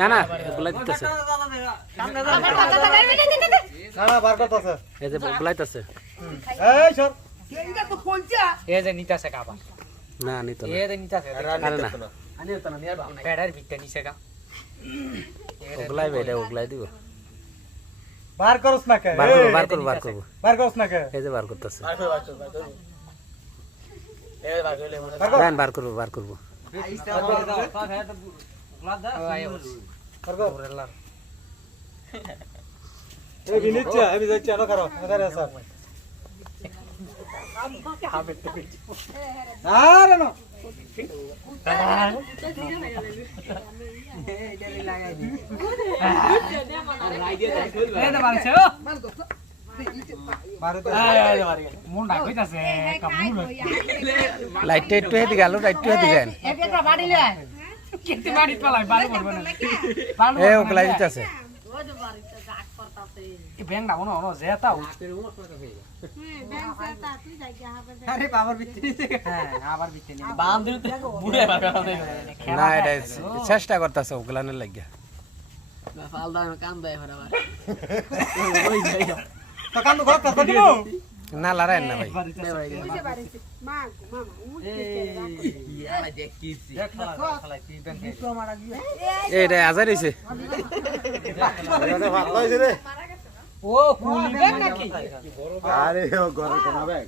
না না বলাই দিতেছে। না না বার করতেছে এই যে বলাইতেছে। এই যে নিতাছে কাবা না নিত এ যে নিতাছে আরে না। পেড়ার ভিতরে নিছে গা। ওগুলাই বেটা ওগুলাই দিব। বার করছ না কে? বার এই, করব বার করব বার করব। বার করছ না কে? এই যে বার করতেছে। বার বার করব বার করব বার কর। এই বিনিচ্ছা আমি যাচ্ছি আলো করো। এখানে স্যার আরে না বারে তো মুন্ডা কইতাছে কামুল লাইটটা একটু হেদিকে আলো একটু হেদিকে আন। কেতে বাড়ি পালাই বাড়ি পড়বে না। এ দিতেছে। নিয়ে। না এটা চেষ্টা করতেছে ওগুলানের লাগিয়া। তো কাম তো করতে দিব। না লড়াই না ভাই। এইটা আজার হয়েছে ও কুলবেন নাকি? আরে ও ঘরে কোনা ব্যাগ।